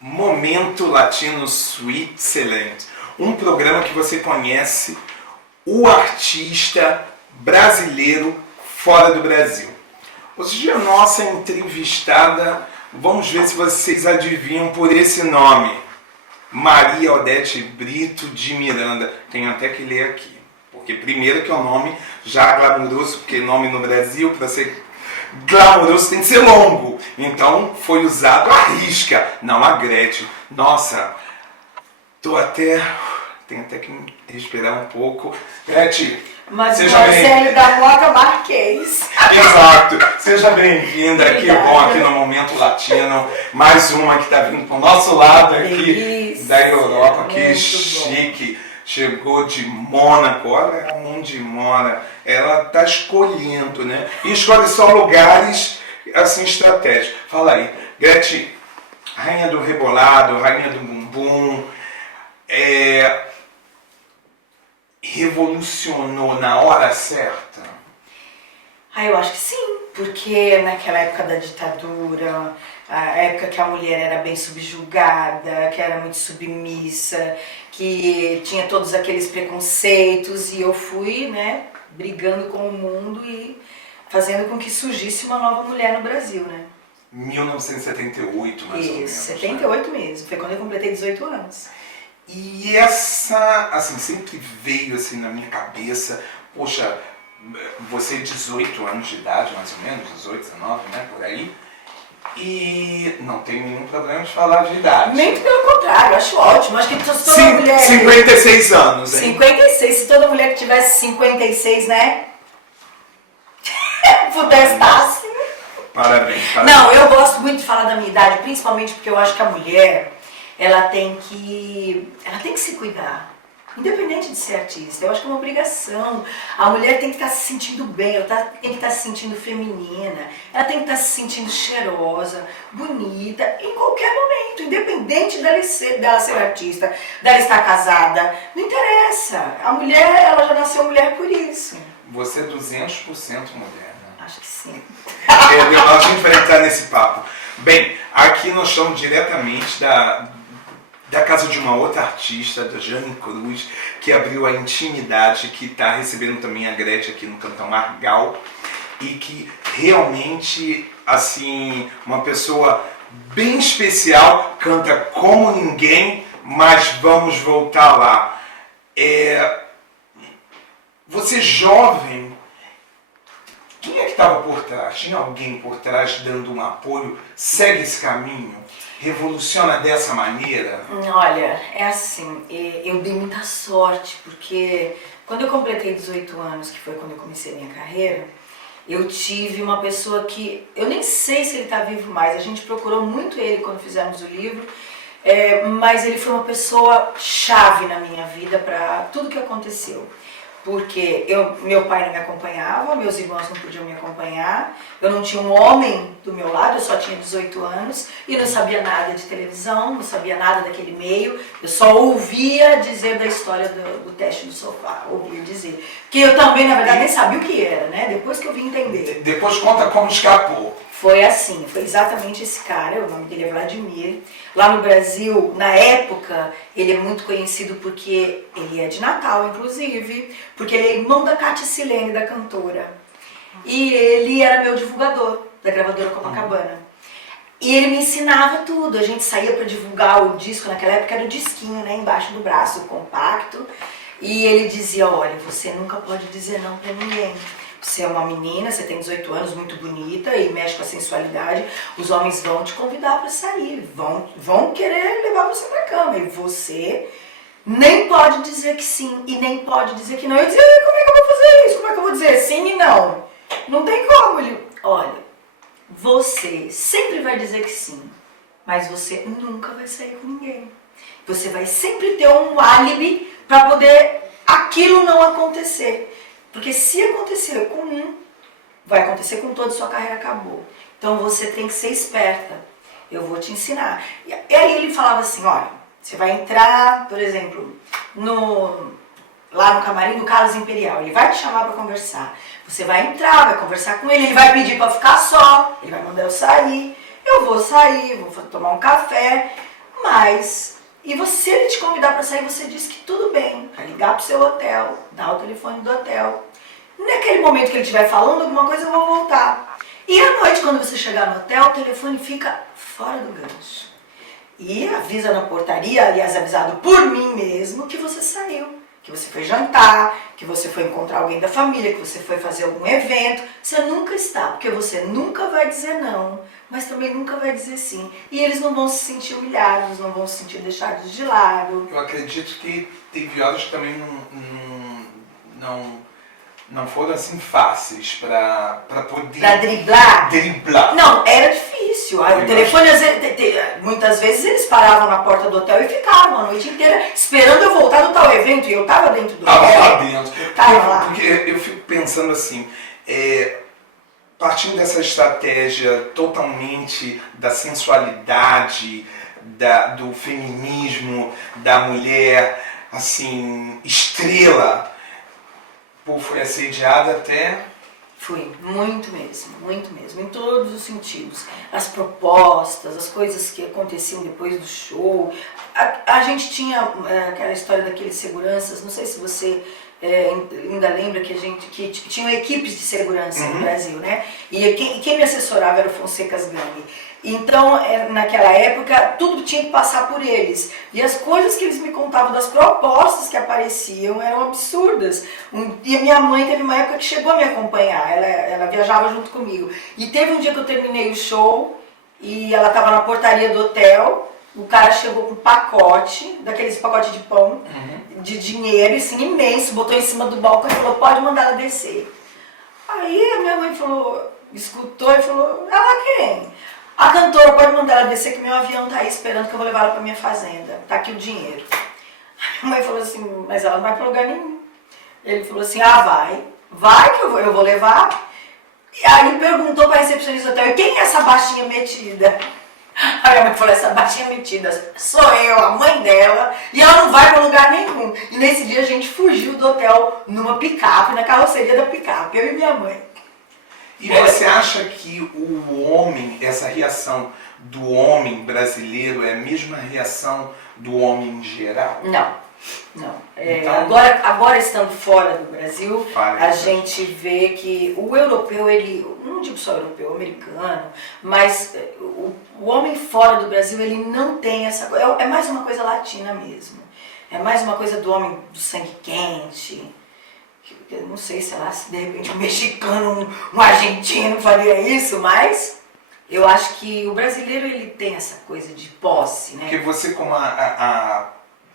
Momento Latino Switzerland, um programa que você conhece o artista brasileiro fora do Brasil. Hoje a nossa entrevistada, vamos ver se vocês adivinham por esse nome, Maria Odete Brito de Miranda. Tenho até que ler aqui, porque primeiro que é um nome já glamouroso, porque nome no Brasil, para ser glamouroso tem que ser longo, então foi usado a risca, não a Gretchen. Nossa, tenho até que respirar um pouco. Gretchen, mas seja Marcelo da Mota Marquês. Exato, seja bem-vinda aqui, bom, aqui no Momento Latino, mais uma que está vindo para o nosso lado aqui Delícia, da Europa, que muito chique. Chegou de Mônaco, olha onde mora, ela está escolhendo, né? E escolhe só lugares assim estratégicos. Fala aí, Gretchen, rainha do rebolado, rainha do bumbum, revolucionou na hora certa? Eu acho que sim, porque naquela época da ditadura, a época que a mulher era bem subjugada, que era muito submissa, que tinha todos aqueles preconceitos, e eu fui, né, brigando com o mundo e fazendo com que surgisse uma nova mulher no Brasil, né? 1978, mais ou menos. Isso, 78 mesmo, foi quando eu completei 18 anos. E essa, assim, sempre veio assim na minha cabeça, poxa, você 18 anos de idade, mais ou menos, 18, 19, né, por aí, e não tem nenhum problema de falar de idade. Muito pelo contrário, acho ótimo, acho que toda mulher... 56 anos, hein? 56, se toda mulher que tivesse 56, né, pudesse estar assim. Parabéns. Não, eu gosto muito de falar da minha idade, principalmente porque eu acho que a mulher, ela tem que se cuidar. Independente de ser artista, eu acho que é uma obrigação. A mulher tem que estar se sentindo bem, ela tem que estar se sentindo feminina, ela tem que estar se sentindo cheirosa, bonita, em qualquer momento, independente dela ser artista, dela estar casada, não interessa. A mulher, ela já nasceu mulher por isso. Você é 200% mulher, né? Acho que sim. A gente vai entrar nesse papo. Bem, aqui nós estamos diretamente da casa de uma outra artista, da Jane Cruz, que abriu a Intimidade, que está recebendo também a Gretchen aqui no Cantão Margal, e que realmente, assim, uma pessoa bem especial, canta como ninguém, mas vamos voltar lá. Você jovem, quem é que estava por trás? Tinha alguém por trás dando um apoio? Segue esse caminho? Revoluciona dessa maneira? Olha, é assim, eu dei muita sorte, porque quando eu completei 18 anos, que foi quando eu comecei a minha carreira, eu tive uma pessoa que, eu nem sei se ele está vivo mais, a gente procurou muito ele quando fizemos o livro, mas ele foi uma pessoa chave na minha vida para tudo que aconteceu. Porque meu pai não me acompanhava, meus irmãos não podiam me acompanhar, eu não tinha um homem do meu lado, eu só tinha 18 anos e não sabia nada de televisão, não sabia nada daquele meio, eu só ouvia dizer da história do teste do sofá, ouvia dizer. Que eu também, na verdade, nem sabia o que era, né? Depois que eu vim entender. Depois conta como escapou. Foi assim, foi exatamente esse cara, o nome dele é Vladimir. Lá no Brasil, na época, ele é muito conhecido porque ele é de Natal, inclusive, porque ele é irmão da Cátia Silene, da cantora. E ele era meu divulgador da gravadora Copacabana. E ele me ensinava tudo, a gente saía para divulgar o disco, naquela época era o disquinho, né, embaixo do braço, o compacto. E ele dizia, olha, você nunca pode dizer não para ninguém. Você é uma menina, você tem 18 anos, muito bonita e mexe com a sensualidade, os homens vão te convidar para sair, vão querer levar você para cama, e você nem pode dizer que sim e nem pode dizer que não. Eu dizia, como é que eu vou fazer isso? Como é que eu vou dizer sim e não? Não tem como. Ele, olha, você sempre vai dizer que sim, mas você nunca vai sair com ninguém. Você vai sempre ter um álibi para poder aquilo não acontecer. Porque se acontecer com um, vai acontecer com todos, sua carreira acabou. Então você tem que ser esperta. Eu vou te ensinar. E aí ele falava assim, olha, você vai entrar, por exemplo, lá no camarim do Carlos Imperial. Ele vai te chamar para conversar. Você vai entrar, vai conversar com ele, ele vai pedir para ficar só, ele vai mandar eu sair. Eu vou sair, vou tomar um café, mas... E se ele te convidar para sair, você diz que tudo bem, vai ligar pro seu hotel, dar o telefone do hotel. Naquele momento que ele estiver falando alguma coisa, eu vou voltar. E à noite, quando você chegar no hotel, o telefone fica fora do gancho. E avisa na portaria, aliás, avisado por mim mesmo, que você saiu. Que você foi jantar, que você foi encontrar alguém da família, que você foi fazer algum evento. Você nunca está, porque você nunca vai dizer não, mas também nunca vai dizer sim. E eles não vão se sentir humilhados, não vão se sentir deixados de lado. Eu acredito que teve horas que também não foram assim fáceis para poder... Pra driblar? Driblar. Não, era difícil. O telefone, muitas vezes eles paravam na porta do hotel e ficavam a noite inteira esperando eu voltar do tal evento. E eu estava dentro do hotel. Estava lá dentro. Tava lá. Porque eu fico pensando assim, partindo dessa estratégia totalmente da sensualidade, do feminismo, da mulher, assim, estrela, foi assediada até... Fui, muito mesmo, em todos os sentidos. As propostas, as coisas que aconteciam depois do show. A gente tinha aquela história daqueles seguranças, não sei se você ainda lembra que tinham equipes de segurança no Brasil, né? E quem me assessorava era o Fonsecas Gang. Então, naquela época, tudo tinha que passar por eles. E as coisas que eles me contavam das propostas que apareciam eram absurdas. E a minha mãe teve uma época que chegou a me acompanhar, ela viajava junto comigo. E teve um dia que eu terminei o show e ela estava na portaria do hotel, o cara chegou com um pacote, daqueles pacotes de pão, de dinheiro, assim, imenso, botou em cima do balcão e falou, pode mandar ela descer. Aí a minha mãe falou, escutou e falou, ela quem? A cantora, pode mandar ela descer que meu avião tá aí esperando que eu vou levar ela pra minha fazenda. Tá aqui o dinheiro. A mãe falou assim, mas ela não vai pra lugar nenhum. Ele falou assim, vai que eu vou levar. E aí perguntou pra recepcionista do hotel, e quem é essa baixinha metida? A minha mãe falou, essa baixinha metida sou eu, a mãe dela, e ela não vai pra lugar nenhum. E nesse dia a gente fugiu do hotel numa picape, na carroceria da picape, eu e minha mãe. E você acha que o homem, essa reação do homem brasileiro é a mesma reação do homem em geral? Não. Então, Agora estando fora do Brasil, a gente vê que o europeu, não digo só europeu, americano, mas o homem fora do Brasil, ele não tem essa coisa, é mais uma coisa latina mesmo. É mais uma coisa do homem do sangue quente. Eu não sei, sei lá, se de repente um mexicano, um argentino faria isso, mas eu acho que o brasileiro ele tem essa coisa de posse, né? Porque você, como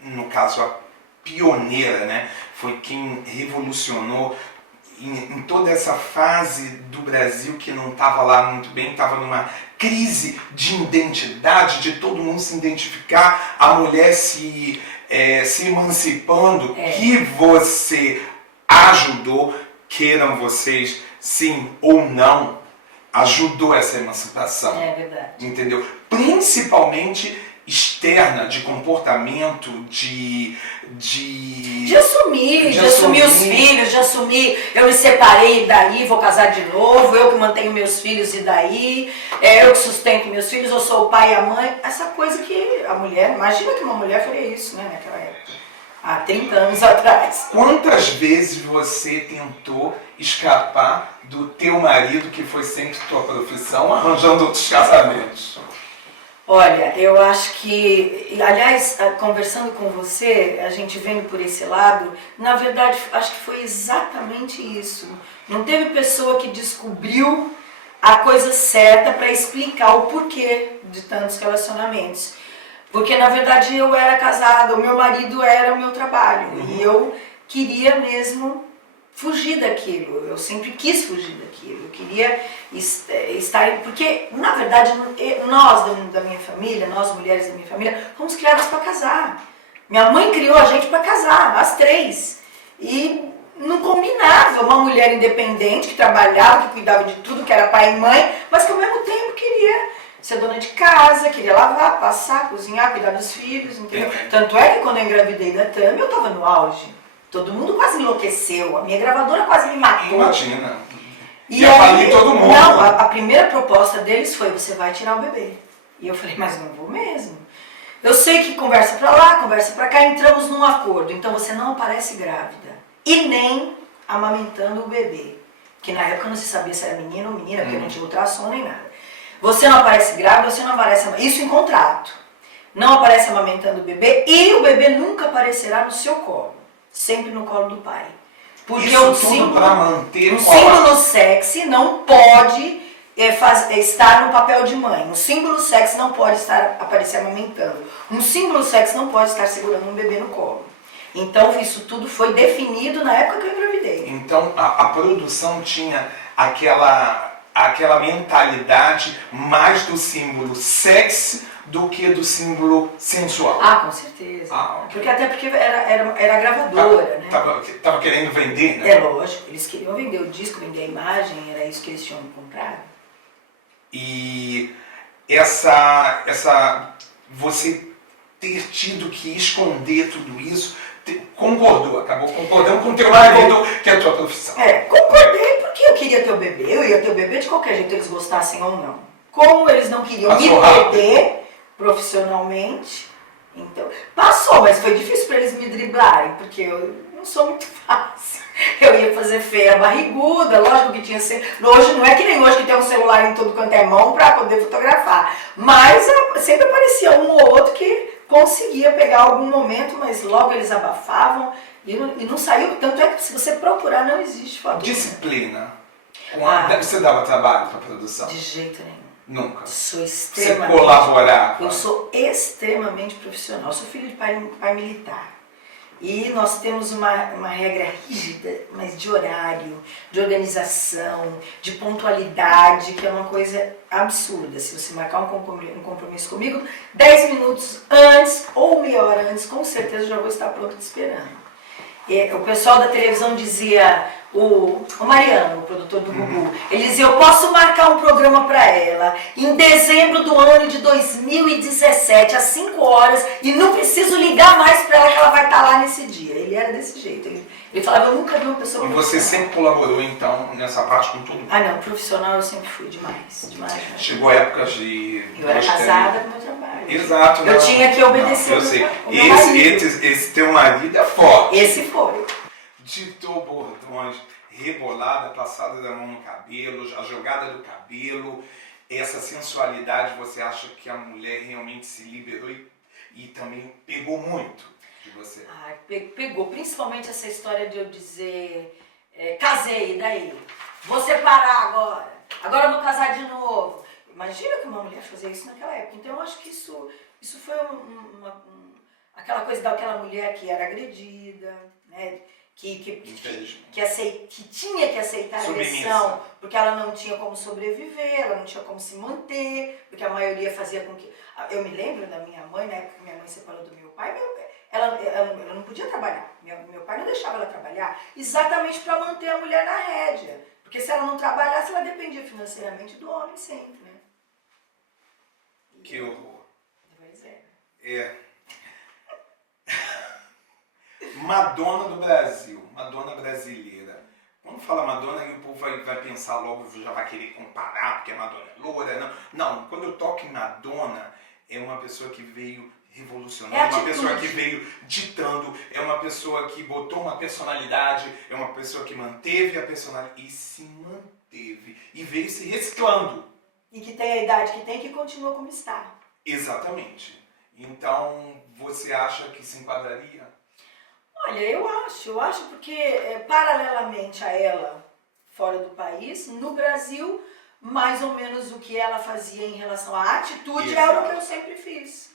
no caso, a pioneira, né? Foi quem revolucionou em toda essa fase do Brasil que não estava lá muito bem, estava numa crise de identidade, de todo mundo se identificar, a mulher se emancipando, que você ajudou, queiram vocês sim ou não, ajudou essa emancipação. É verdade. Entendeu? Principalmente externa, de comportamento, de assumir os filhos, de assumir, eu me separei, daí vou casar de novo, eu que mantenho meus filhos e daí, eu que sustento meus filhos, eu sou o pai e a mãe, essa coisa que a mulher, imagina que uma mulher faria isso, né, naquela época. Há 30 anos atrás. Quantas vezes você tentou escapar do teu marido, que foi sempre tua profissão, arranjando outros casamentos? Olha, eu acho que, aliás, conversando com você, a gente vendo por esse lado, na verdade, acho que foi exatamente isso. Não teve pessoa que descobriu a coisa certa para explicar o porquê de tantos relacionamentos. Porque, na verdade, eu era casada, o meu marido era o meu trabalho. E eu queria mesmo fugir daquilo. Eu sempre quis fugir daquilo. Eu queria estar... Porque, na verdade, nós da minha família, nós mulheres da minha família, fomos criadas para casar. Minha mãe criou a gente para casar, as três. E não combinava uma mulher independente, que trabalhava, que cuidava de tudo, que era pai e mãe, mas que ao mesmo tempo queria ser dona de casa, queria lavar, passar, cozinhar, cuidar dos filhos, entendeu? Tanto é que quando eu engravidei da Tami, eu estava no auge. Todo mundo quase enlouqueceu, a minha gravadora quase me matou. Imagina. E eu falei todo mundo. Não, a primeira proposta deles foi, você vai tirar o bebê. E eu falei, mas não vou mesmo. Eu sei que conversa pra lá, conversa pra cá, entramos num acordo. Então você não aparece grávida. E nem amamentando o bebê. Que na época não se sabia se era menino ou menina, porque não tinha ultrassom nem nada. Você não aparece grávida, você não aparece... Isso em contrato. Não aparece amamentando o bebê e o bebê nunca aparecerá no seu colo. Sempre no colo do pai. Porque isso tudo para manter o símbolo sexy não pode estar no papel de mãe. Um símbolo sexy não pode aparecer amamentando. Um símbolo sexy não pode estar segurando um bebê no colo. Então isso tudo foi definido na época que eu engravidei. Então a produção tinha aquela mentalidade mais do símbolo sexy do que do símbolo sensual. Ah, com certeza. Okay. Até porque era gravadora, né? Tava querendo vender, né? É lógico, eles queriam vender o disco, vender a imagem, era isso que eles tinham comprado. E você ter tido que esconder tudo isso, acabou concordando com o teu marido, que é a tua profissão. Concordei porque eu queria ter o bebê, eu ia ter o bebê de qualquer jeito, eles gostassem ou não. Como eles não queriam me perder profissionalmente, então, passou, mas foi difícil para eles me driblarem, porque eu não sou muito fácil. Eu ia fazer feia barriguda, lógico que tinha... Hoje não é que nem hoje que tem um celular em tudo quanto é mão para poder fotografar, mas sempre aparecia um ou outro que conseguia pegar algum momento, mas logo eles abafavam e não saiu. Tanto é que se você procurar, não existe foto. Disciplina. Você dava trabalho para a produção? De jeito nenhum. Nunca. Sou extremamente... Você colaborava? Eu sou extremamente profissional. Eu sou filho de pai militar. E nós temos uma regra rígida, mas de horário, de organização, de pontualidade, que é uma coisa absurda. Se você marcar um compromisso comigo, 10 minutos antes ou meia hora antes, com certeza eu já vou estar pronto te esperando. E o pessoal da televisão dizia, o Mariano, o produtor do Gugu, ele dizia, eu posso marcar um programa para ela em dezembro do ano de 2017, às 5 horas, e não preciso ligar mais para ela que ela vai estar lá nesse dia. Ele era desse jeito. Ele falava, eu nunca vi uma pessoa profissional. E você sempre colaborou, então, nessa parte com tudo? Ah, não, profissional eu sempre fui demais. Chegou épocas de... Eu era casada com o meu trabalho. Exato. Eu tinha que obedecer eu sei. o meu marido. Esse teu marido é forte. Esse foi. Ditou bordões, rebolada, passada da mão no cabelo, a jogada do cabelo, essa sensualidade, você acha que a mulher realmente se liberou e também pegou muito de você? Pegou, principalmente essa história de eu dizer, casei, e daí? Vou separar agora eu vou casar de novo. Imagina que uma mulher fazia isso naquela época. Então eu acho que isso foi aquela coisa daquela mulher que era agredida, né? Que tinha que aceitar a agressão, porque ela não tinha como sobreviver, ela não tinha como se manter, porque a maioria fazia com que... Eu me lembro da minha mãe, na época que minha mãe separou do meu pai, ela não podia trabalhar, meu pai não deixava ela trabalhar, exatamente para manter a mulher na rédea, porque se ela não trabalhasse, ela dependia financeiramente do homem sempre, né? Que horror. Pois é. Madonna do Brasil, Madonna brasileira. Quando fala Madonna, aí o povo vai pensar logo, já vai querer comparar, porque a Madonna é loura. Não, quando eu toco em Madonna, é uma pessoa que veio revolucionando, é uma pessoa que veio ditando, é uma pessoa que botou uma personalidade, é uma pessoa que manteve a personalidade e se manteve e veio se reciclando. E que tem a idade que tem, que continua como está. Exatamente. Então, você acha que se enquadraria? Olha, eu acho porque paralelamente a ela, fora do país, no Brasil, mais ou menos o que ela fazia em relação à atitude era o que eu sempre fiz.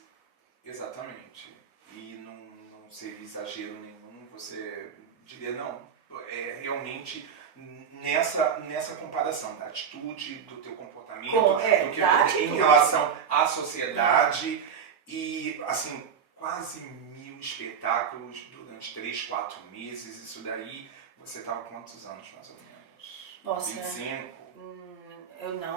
Exatamente. E não seria exagero nenhum, você diria, não, realmente nessa comparação da atitude, do teu comportamento, em relação à sociedade e, assim, quase 1000 espetáculos durante 3, 4 meses, isso daí, você estava com quantos anos, mais ou menos? Nossa, 25?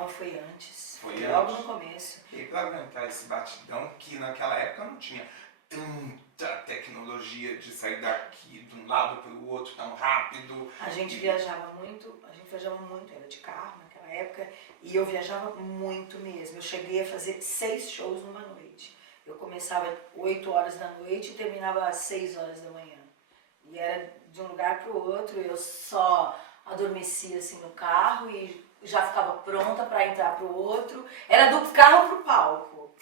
Foi antes. Foi logo antes? No começo. E para aguentar esse batidão, que naquela época não tinha tanta tecnologia de sair daqui de um lado para o outro tão rápido. A gente viajava muito, era de carro naquela época, e eu viajava muito mesmo. Eu cheguei a fazer 6 shows numa noite. Eu começava 8 horas da noite e terminava às 6 horas da manhã. E era de um lugar para o outro, eu só adormecia assim no carro e já ficava pronta para entrar para o outro. Era do carro para o palco.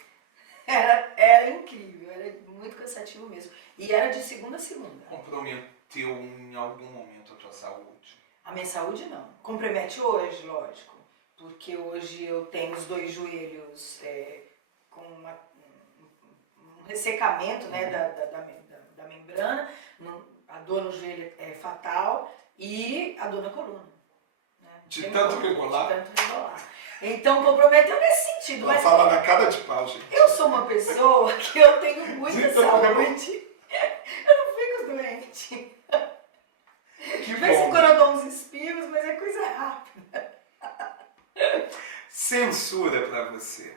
Era incrível, era muito cansativo mesmo. E era de segunda a segunda. Comprometeu em algum momento a tua saúde? A minha saúde não. Compromete hoje, lógico. Porque hoje eu tenho os 2 joelhos com um ressecamento, né, da membrana. A dor no joelho é fatal e a dor na coluna. Né? De tanto regular? De tanto regular. Então comprometeu nesse sentido. Ela fala na cara de pau, gente. Eu sou uma pessoa que eu tenho muita saúde. Eu não fico doente. Que de vez em bom. quando eu dou uns espirros, mas é coisa rápida. Censura pra você.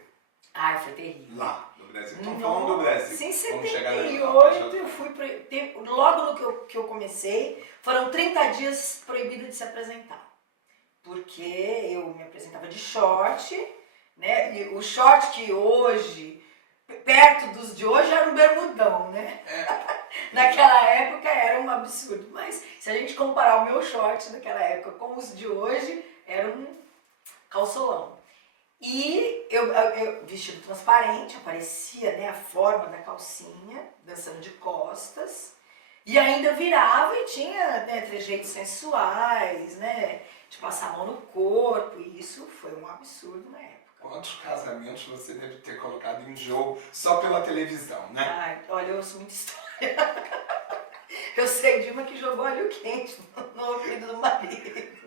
Ai, foi terrível. Lá no Brasil. Estamos falando do Brasil. Em Vamos chegar na 78 eu fui, logo no que eu comecei, foram 30 dias proibido de se apresentar. Porque eu me apresentava de short, né? E o short que hoje, perto dos de hoje, era um bermudão, né? Naquela época era um absurdo. Mas se a gente comparar o meu short naquela época com os de hoje, era um calçolão. E eu vestido transparente, aparecia, né, a forma da calcinha, dançando de costas. E ainda virava e tinha, né, trejeitos sensuais, né, de passar a mão no corpo. E isso foi um absurdo na época. Quantos casamentos você deve ter colocado em jogo só pela televisão, né? Ai, olha, eu ouço muita história. Eu sei de uma que jogou óleo quente no ouvido do marido.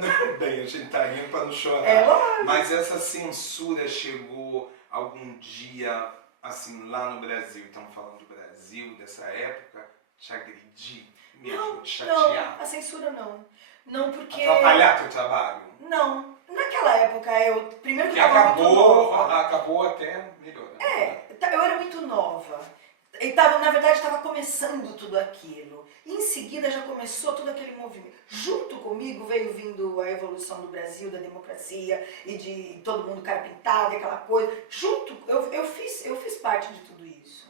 Não, bem, a gente tá rindo para não chorar. É lógico. Mas essa censura chegou algum dia, assim, lá no Brasil, estamos falando do Brasil, dessa época, te agredir mesmo, te chatear? Não, a censura não. Não, porque... Atrapalhar teu trabalho? Não. Naquela época, primeiro que Que eu estava muito nova. acabou até melhorando. Eu era muito nova. Na verdade, estava começando tudo aquilo. E em seguida já começou todo aquele movimento. Junto comigo veio vindo a evolução do Brasil, da democracia e de todo mundo cara pintado, aquela coisa. Junto, eu fiz parte de tudo isso.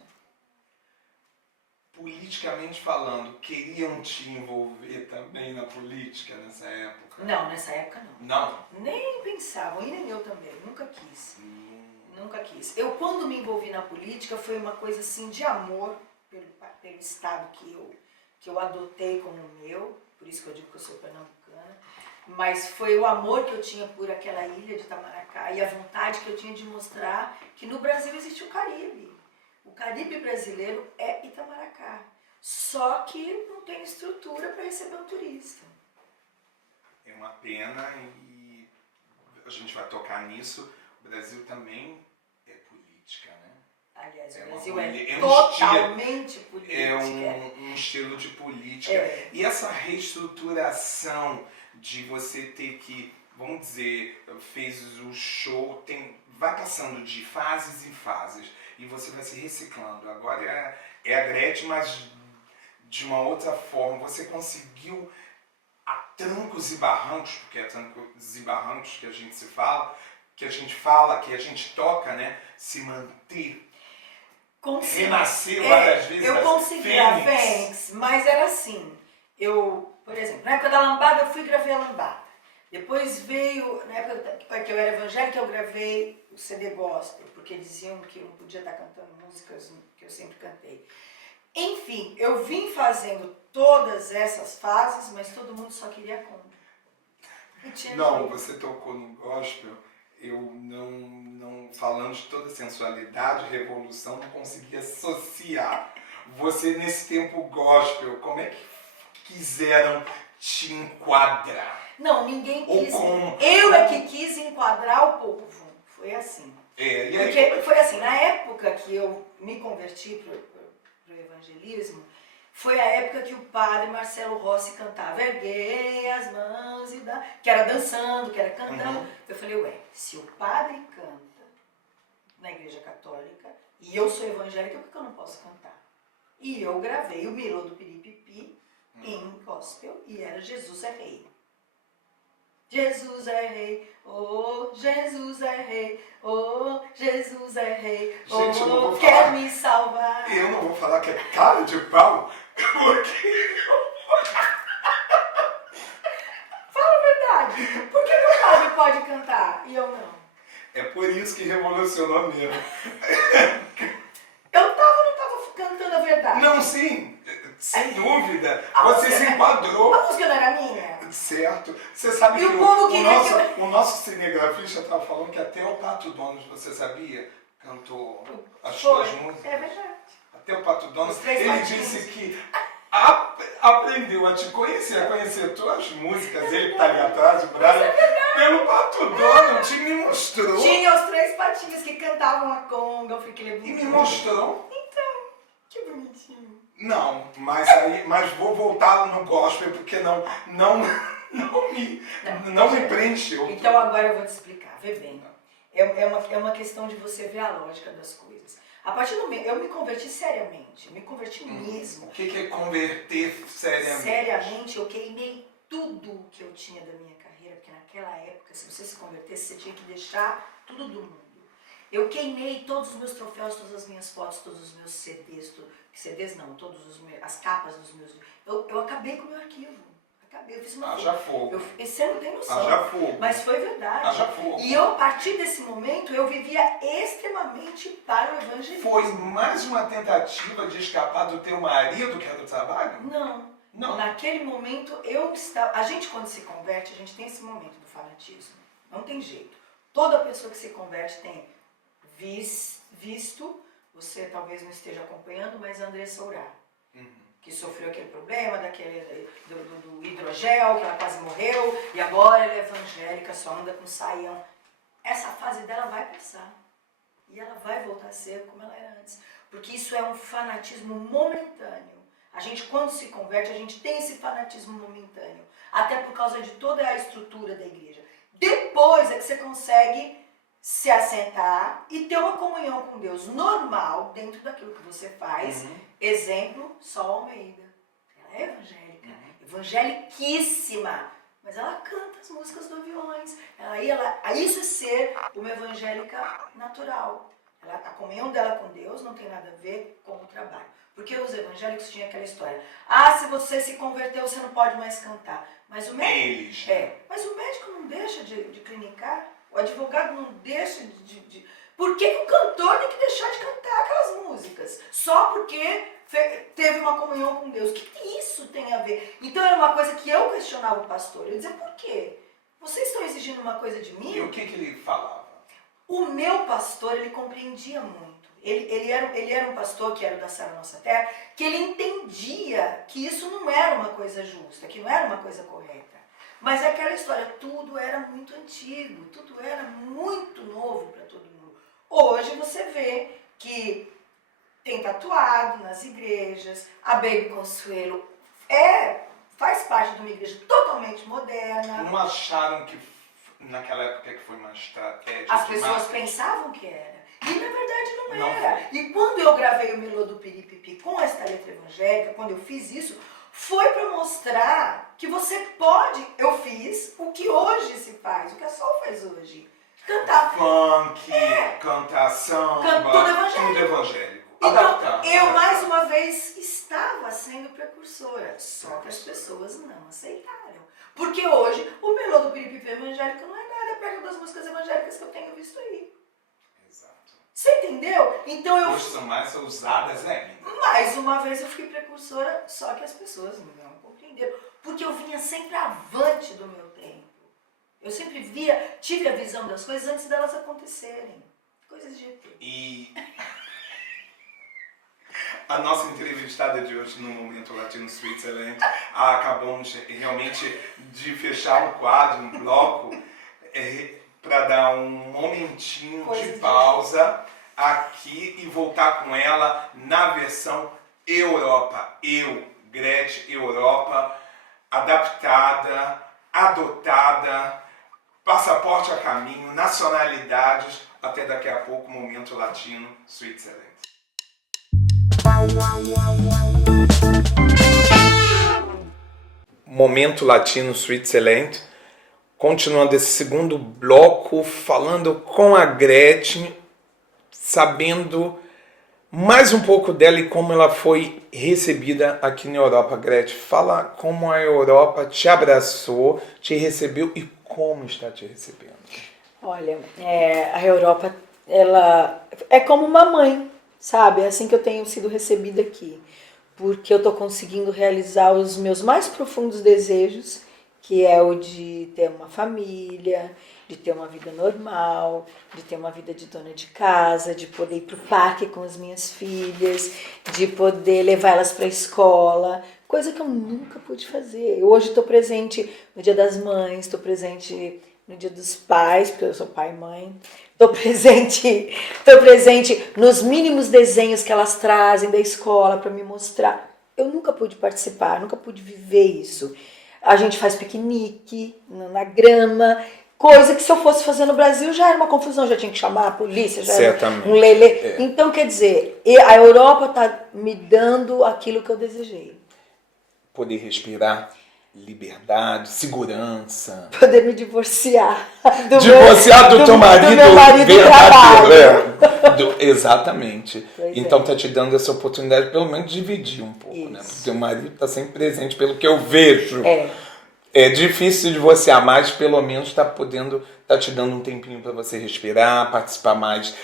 Politicamente falando, queriam te envolver também na política nessa época? Não, nessa época não. Não? Nem pensavam, e nem eu também, nunca quis. Nunca quis. Eu, quando me envolvi na política, foi uma coisa assim de amor pelo estado que eu adotei como meu, por isso que eu digo que eu sou pernambucana, mas foi o amor que eu tinha por aquela ilha de Itamaracá e a vontade que eu tinha de mostrar que no Brasil existe o Caribe. O Caribe brasileiro é Itamaracá, só que não tem estrutura para receber um turista. É uma pena e a gente vai tocar nisso. O Brasil também é política, né? Aliás, o É Brasil é um totalmente política. É um estilo de política. É. E essa reestruturação de você ter que, vamos dizer, fez o show, vai passando de fases em fases e você vai se reciclando. Agora é a Gretchen, mas de uma outra forma. Você conseguiu, a trancos e barrancos, porque é trancos e barrancos que a gente que a gente toca, né? Se manter. Renascer várias vezes. Eu consegui a Fênix, mas era assim. Por exemplo, na época da lambada eu fui e gravei a lambada. Depois veio, na época que eu era evangélica, eu gravei o CD gospel, porque diziam que eu não podia estar cantando músicas que eu sempre cantei. Enfim, eu vim fazendo todas essas fases, mas todo mundo só queria conta. Não, você tocou no gospel. Eu não falando de toda a sensualidade, revolução, não conseguia associar. Você nesse tempo gospel, como é que quiseram te enquadrar? Não, ninguém quis. Eu é que quis enquadrar o povo. Foi assim. E aí... Porque foi assim, na época que eu me converti pro evangelismo, foi a época que o padre Marcelo Rossi cantava Erguei as mãos e dá, que era dançando, que era cantando. Eu falei, se o padre canta na igreja católica, e eu sou evangélica porque eu não posso cantar. E eu gravei o Melô do Piripipi em gospel, e era Jesus é Rei. Jesus é Rei, oh, Jesus é Rei, oh, Jesus é Rei, Gente, eu não vou quer falar. me salvar. Eu não vou falar que é cara de pau, porque... Fala a verdade, por que meu padre pode cantar e eu não? É por isso que revolucionou mesmo. Eu tava ou não tava cantando a verdade? Não, sim, sem dúvida. Você se enquadrou. A música não era minha? Certo. Você sabe E que o povo queria o nosso cinegrafista estava falando que até o Pato Donos, você sabia? Cantou as suas músicas. É verdade. Até o Pato Donos. Os três Ele patinhos. disse que aprendeu a te conhecer, a conhecer tuas músicas, ele que está ali atrás, o Brasil, pelo Pato Donos, te me mostrou. Tinha os três patinhos que cantavam a conga, eu fiquei E me mostrou. Então, que bonitinho. Não, mas vou voltar no gospel porque não me preencheu. Então agora eu vou te explicar, vê bem. É uma questão de você ver a lógica das coisas. A partir do momento, eu me converti seriamente, eu me converti mesmo. O que é converter seriamente? Seriamente, eu queimei tudo que eu tinha da minha carreira, porque naquela época, se você se convertesse, você tinha que deixar tudo do mundo. Eu queimei todos os meus troféus, todas as minhas fotos, todos os meus CDs, CDs não, as capas dos meus... Eu acabei com o meu arquivo. Eu fiz uma Haja fogo. Você não tem noção. Haja fogo. Mas foi verdade. Haja fogo. E eu, a partir desse momento, eu vivia extremamente para o evangelismo. Foi mais uma tentativa de escapar do teu marido, que era do trabalho? Não. Naquele momento, eu estava... A gente, quando se converte, a gente tem esse momento do fanatismo. Não tem jeito. Toda pessoa que se converte tem visto, você talvez não esteja acompanhando, mas a Andressa Urá, que sofreu aquele problema do hidrogel, que ela quase morreu, e agora ela é evangélica, só anda com saião. Essa fase dela vai passar. E ela vai voltar a ser como ela era antes. Porque isso é um fanatismo momentâneo. A gente, quando se converte, a gente tem esse fanatismo momentâneo. Até por causa de toda a estrutura da igreja. Depois é que você consegue se assentar e ter uma comunhão com Deus normal dentro daquilo que você faz. Exemplo, Sol Almeida. Ela é evangélica, evangeliquíssima, mas ela canta as músicas do Aviões. Isso é ser uma evangélica natural. A comunhão dela com Deus não tem nada a ver com o trabalho. Porque os evangélicos tinham aquela história. Se você se converteu, você não pode mais cantar. Mas o médico, mas o médico não deixa de clinicar. O advogado não deixa de... Por que o cantor tem que deixar de cantar aquelas músicas? Só porque teve uma comunhão com Deus. O que isso tem a ver? Então era uma coisa que eu questionava o pastor. Eu dizia, por quê? Vocês estão exigindo uma coisa de mim? E o que ele falava? O meu pastor, ele compreendia muito. Ele era um pastor que era da Sara Nossa Terra, que ele entendia que isso não era uma coisa justa, que não era uma coisa correta. Mas aquela história, tudo era muito antigo, tudo era muito novo para todo mundo. Hoje você vê que tem tatuado nas igrejas, a Baby Consuelo faz parte de uma igreja totalmente moderna. Não acharam que naquela época que foi uma estratégia? As pessoas pensavam que era. E na verdade não era. Foi. E quando eu gravei o Melô do Piripipi com esta letra evangélica, quando eu fiz isso, foi para mostrar que você pode, eu fiz o que hoje se faz, o que a Sol faz hoje. Cantar funk, cantar samba, tudo evangélico. Então, eu mais uma vez estava sendo precursora, só que as pessoas não aceitaram. Porque hoje o Melô do Piripipi evangélico não é nada perto das músicas evangélicas que eu tenho visto aí. Exato. Você entendeu? Então eu... Hoje são mais ousadas ainda. Mais uma vez eu fui precursora, só que as pessoas não compreenderam. Porque eu vinha sempre avante do meu tempo. Eu sempre tive a visão das coisas antes delas acontecerem. Coisas de ET. E a nossa entrevistada de hoje no Momento Latino Switzerland, acabamos realmente de fechar um quadro, um bloco, para dar um momentinho de pausa aqui e voltar com ela na versão Europa. Gretchen Europa, adaptada, adotada, passaporte a caminho, nacionalidades, Até daqui a pouco, Momento Latino Switzerland. Momento Latino Switzerland. Continuando esse segundo bloco, falando com a Gretchen, sabendo mais um pouco dela e como ela foi recebida aqui na Europa. Gretchen, fala como a Europa te abraçou, te recebeu e como está te recebendo. Olha, a Europa, ela é como uma mãe, sabe? É assim que eu tenho sido recebida aqui, porque eu estou conseguindo realizar os meus mais profundos desejos, que é o de ter uma família, de ter uma vida normal, de ter uma vida de dona de casa, de poder ir para o parque com as minhas filhas, de poder levar elas para a escola, coisa que eu nunca pude fazer. Eu hoje estou presente no Dia das Mães, estou presente no Dia dos Pais, porque eu sou pai e mãe, estou presente nos mínimos desenhos que elas trazem da escola para me mostrar. Eu nunca pude participar, nunca pude viver isso. A gente faz piquenique na grama, coisa que se eu fosse fazer no Brasil já era uma confusão, já tinha que chamar a polícia, já era um lelê. Então, quer dizer, a Europa está me dando aquilo que eu desejei. Poder respirar, liberdade, segurança. Poder me divorciar. Do teu marido, do meu marido verdadeiro. Exatamente. Pois então tá te dando essa oportunidade, pelo menos, de dividir um pouco, né? Porque teu marido tá sempre presente, pelo que eu vejo. É difícil de você amar, mas pelo menos tá te dando um tempinho para você respirar, participar mais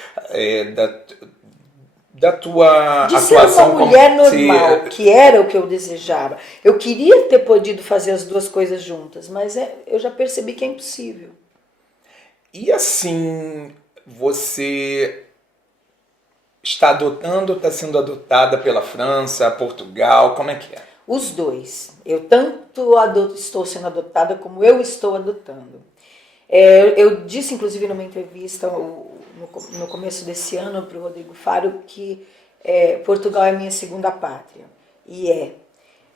da tua de atuação ser uma mulher normal, que era o que eu desejava. Eu queria ter podido fazer as duas coisas juntas, mas eu já percebi que é impossível. E assim, você está sendo adotada pela França, Portugal, como é que é? Os dois. Eu tanto estou sendo adotada como eu estou adotando. Eu disse, inclusive, numa entrevista no começo desse ano para o Rodrigo Faro que Portugal é minha segunda pátria. E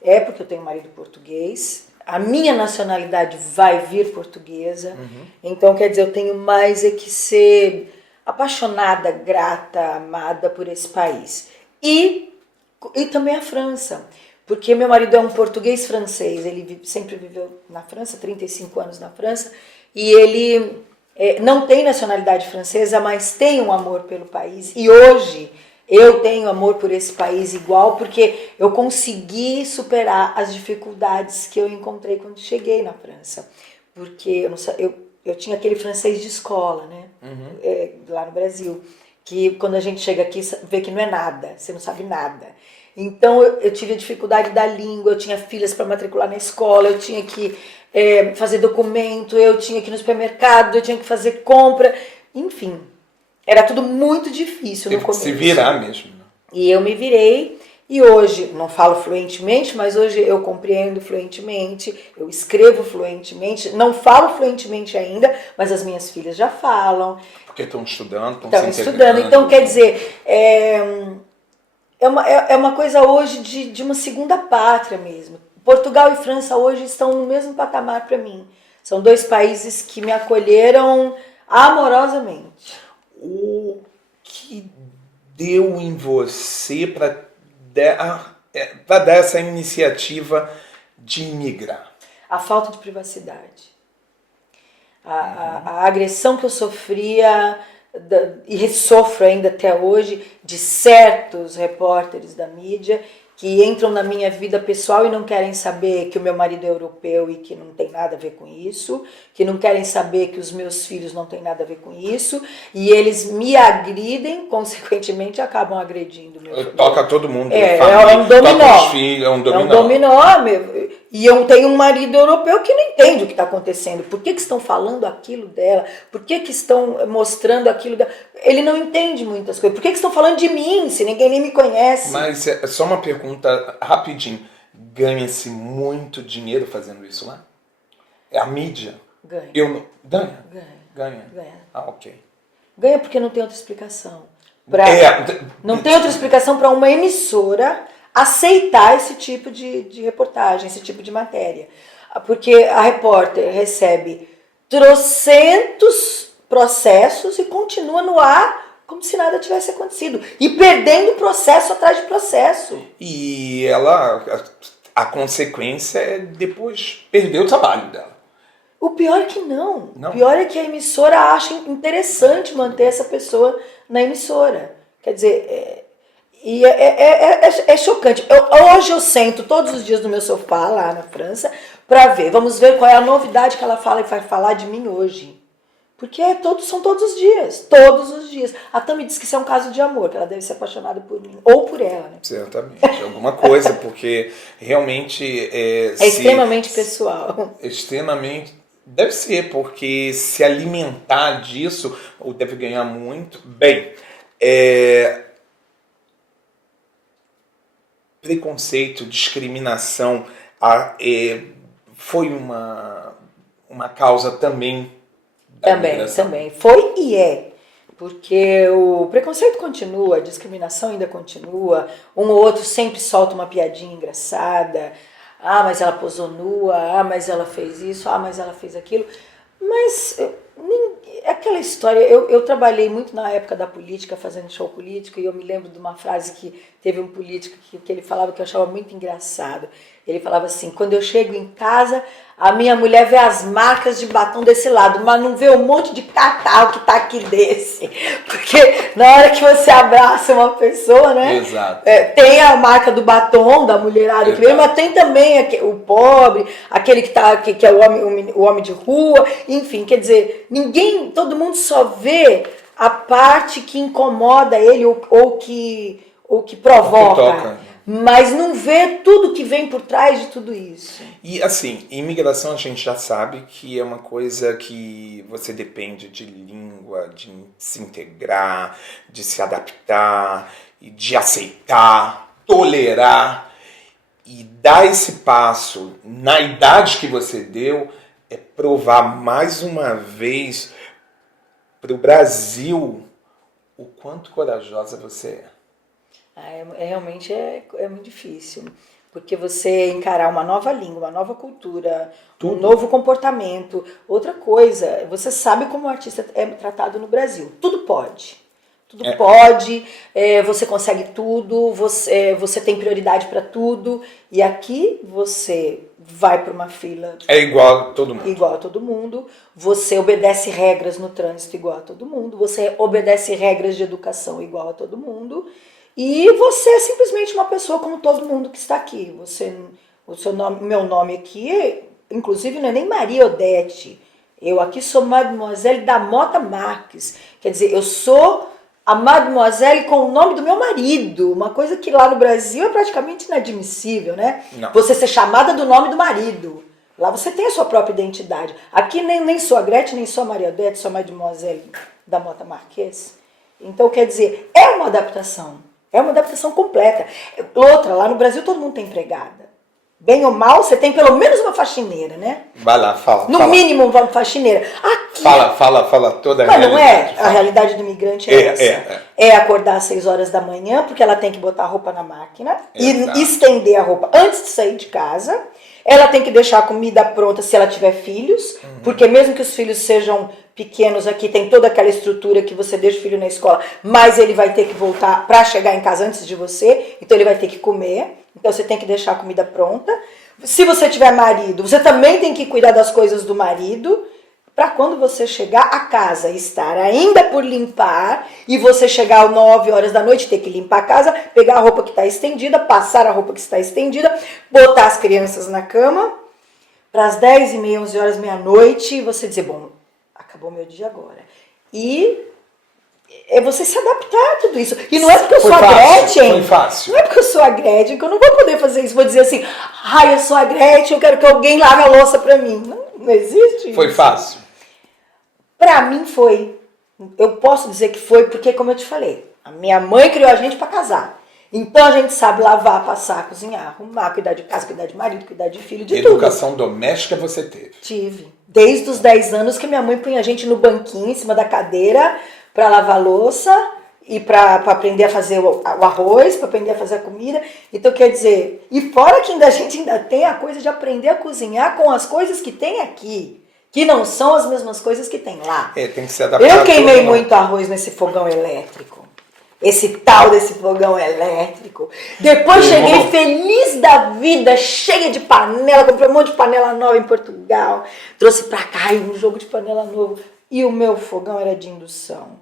é porque eu tenho um marido português, a minha nacionalidade vai vir portuguesa, então quer dizer, eu tenho mais que ser apaixonada, grata, amada por esse país. E também a França, porque meu marido é um português francês, ele sempre viveu na França, 35 anos na França, e ele não tem nacionalidade francesa, mas tem um amor pelo país. E hoje eu tenho amor por esse país igual, porque eu consegui superar as dificuldades que eu encontrei quando cheguei na França. Porque eu tinha aquele francês de escola, né? Lá no Brasil, que quando a gente chega aqui vê que não é nada, você não sabe nada. Então eu tive a dificuldade da língua, eu tinha filhas para matricular na escola, eu tinha que fazer documento, eu tinha que ir no supermercado, eu tinha que fazer compra, enfim, era tudo muito difícil no começo. Se virar mesmo. E eu me virei, e hoje, não falo fluentemente, mas hoje eu compreendo fluentemente, eu escrevo fluentemente, não falo fluentemente ainda, mas as minhas filhas já falam. Porque estão estudando, estão estudando, então quer dizer, é uma coisa hoje de uma segunda pátria mesmo. Portugal e França hoje estão no mesmo patamar para mim. São dois países que me acolheram amorosamente. O que deu em você para dar essa iniciativa de imigrar? A falta de privacidade. A agressão que eu sofria e sofro ainda até hoje de certos repórteres da mídia que entram na minha vida pessoal e não querem saber que o meu marido é europeu e que não tem nada a ver com isso, que não querem saber que os meus filhos não têm nada a ver com isso, e eles me agridem, consequentemente acabam agredindo meu filho. Toca todo mundo, família, é um dominó. Toca os filhos, é um dominó. E eu tenho um marido europeu que não entende o que está acontecendo. Por que estão falando aquilo dela? Por que estão mostrando aquilo dela? Ele não entende muitas coisas. Por que estão falando de mim, se ninguém nem me conhece? Mas é só uma pergunta rapidinho. Ganha-se muito dinheiro fazendo isso lá? É a mídia? Ganha. Ganha. Ah, ok. Ganha porque não tem outra explicação. Não tem outra explicação para uma emissora aceitar esse tipo de reportagem, esse tipo de matéria. Porque a repórter recebe trocentos processos e continua no ar como se nada tivesse acontecido. E perdendo processo atrás de processo. E a consequência é depois perder o trabalho dela. O pior é que não. Não. O pior é que a emissora acha interessante manter essa pessoa na emissora. Quer dizer, é chocante. Hoje eu sento todos os dias no meu sofá lá na França para ver. Vamos ver qual é a novidade que ela fala e vai falar de mim hoje. Porque são todos os dias. Todos os dias. A Tami diz que isso é um caso de amor, que ela deve ser apaixonada por mim. Ou por ela, né? Certamente. Alguma coisa, porque realmente... É extremamente pessoal. Extremamente... Deve ser, porque se alimentar disso, ou deve ganhar muito. Bem, preconceito, discriminação foi uma causa também da migração. Também. Foi e é. Porque o preconceito continua, a discriminação ainda continua. Um ou outro sempre solta uma piadinha engraçada. Ah, mas ela posou nua. Ah, mas ela fez isso. Ah, mas ela fez aquilo. Mas aquela história, eu trabalhei muito na época da política, fazendo show político, e eu me lembro de uma frase que teve um político que ele falava que eu achava muito engraçado. Ele falava assim: quando eu chego em casa, a minha mulher vê as marcas de batom desse lado, mas não vê um monte de catarro que tá aqui desse. Porque na hora que você abraça uma pessoa, né? Exato. Tem a marca do batom da mulherada que vem, mas tem também o pobre, aquele que é o homem de rua, enfim, quer dizer, todo mundo só vê a parte que incomoda ele ou que provoca. Mas não vê tudo que vem por trás de tudo isso. E assim, imigração a gente já sabe que é uma coisa que você depende de língua, de se integrar, de se adaptar, de aceitar, tolerar. E dar esse passo na idade que você deu é provar mais uma vez para o Brasil o quanto corajosa você é. Realmente é muito difícil, porque você encarar uma nova língua, uma nova cultura, um novo comportamento, outra coisa, você sabe como o artista é tratado no Brasil, tudo pode, pode, você consegue tudo, você tem prioridade para tudo, e aqui você vai para uma fila... É igual a todo mundo. Igual a todo mundo, você obedece regras no trânsito igual a todo mundo, você obedece regras de educação igual a todo mundo, e você é simplesmente uma pessoa como todo mundo que está aqui. Meu nome aqui, inclusive, não é nem Maria Odete. Eu aqui sou Mademoiselle da Mota Marques. Quer dizer, eu sou a Mademoiselle com o nome do meu marido. Uma coisa que lá no Brasil é praticamente inadmissível, né? Não. Você ser chamada do nome do marido. Lá você tem a sua própria identidade. Aqui nem sou a Gretchen, nem sou a Maria Odete, sou a Mademoiselle da Mota Marques. Então, quer dizer, é uma adaptação. É uma adaptação completa. Outra, lá no Brasil todo mundo tem empregada. Bem ou mal, você tem pelo menos uma faxineira, né? Vai lá, fala. No mínimo uma faxineira. Aqui, Fala toda a mas realidade. não é? A realidade do imigrante é essa. É acordar às 6 horas da manhã, porque ela tem que botar a roupa na máquina e estender a roupa antes de sair de casa. Ela tem que deixar a comida pronta se ela tiver filhos, porque mesmo que os filhos sejam pequenos aqui, tem toda aquela estrutura que você deixa o filho na escola, mas ele vai ter que voltar para chegar em casa antes de você, então ele vai ter que comer, então você tem que deixar a comida pronta. Se você tiver marido, você também tem que cuidar das coisas do marido, para quando você chegar a casa estar ainda por limpar, e você chegar às 9 horas da noite, ter que limpar a casa, pegar a roupa que está estendida, passar a roupa que está estendida, botar as crianças na cama, para as 10h30, 11 horas, meia-noite, você dizer, bom, acabou meu dia agora. E é você se adaptar a tudo isso. E não é porque eu sou a Gretchen. Foi fácil. Não é porque eu sou a Gretchen que eu não vou poder fazer isso. Vou dizer assim, eu sou a Gretchen, eu quero que alguém lave a louça para mim. Não existe isso. Foi fácil. Para mim foi. Eu posso dizer que foi porque, como eu te falei, a minha mãe criou a gente para casar. Então a gente sabe lavar, passar, cozinhar, arrumar, cuidar de casa, cuidar de marido, cuidar de filho, de tudo. Educação doméstica você teve? Tive. Desde os 10 anos que minha mãe punha a gente no banquinho, em cima da cadeira, para lavar louça e para aprender a fazer o arroz, para aprender a fazer a comida. Então, quer dizer, e fora que a gente ainda tem a coisa de aprender a cozinhar com as coisas que tem aqui. que não são as mesmas coisas que tem lá. Tem que ser adaptado. Eu queimei muito arroz nesse fogão elétrico. Esse tal desse fogão elétrico. Depois cheguei feliz da vida, cheia de panela. Comprei um monte de panela nova em Portugal. Trouxe pra cá um jogo de panela novo. E o meu fogão era de indução.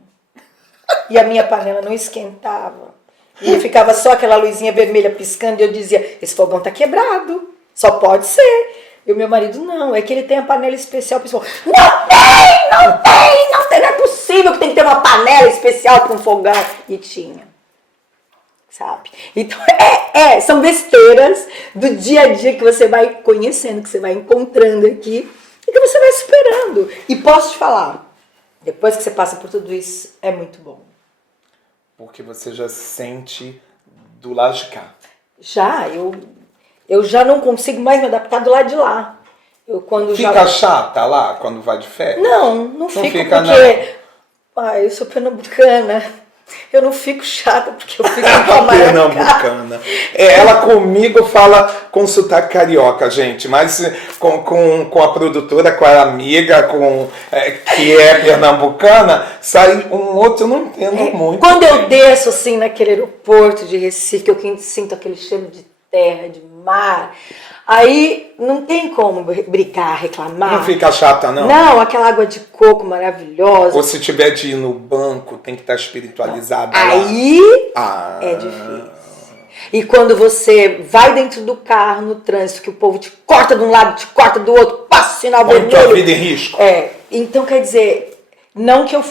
E a minha panela não esquentava. E ficava só aquela luzinha vermelha piscando. E eu dizia, esse fogão tá quebrado. Só pode ser. E o meu marido, não, é que ele tem a panela especial. Não é possível que tem que ter uma panela especial para um fogão. E tinha, sabe? Então, são besteiras do dia a dia que você vai conhecendo, que você vai encontrando aqui e que você vai superando. E posso te falar, depois que você passa por tudo isso, é muito bom. Porque você já se sente do lado de cá. Eu já não consigo mais me adaptar do lado de lá. Fica chata lá quando vai de férias? Não fico fica, porque... eu sou pernambucana. Eu não fico chata porque eu fico com a pernambucana. Ela comigo fala com sotaque carioca, gente. Mas com a produtora, com a amiga, que é pernambucana, sai um outro, eu não entendo muito. Quando eu desço assim naquele aeroporto de Recife, que eu sinto aquele cheiro de terra, de mar, aí não tem como brigar, reclamar. Não fica chata, não? Não, aquela água de coco maravilhosa. Ou se tiver de ir no banco, tem que estar espiritualizada. Aí é difícil. E quando você vai dentro do carro, no trânsito, que o povo te corta de um lado, te corta do outro, passa o sinal vermelho. Põe tua vida em risco. Então quer dizer, não que eu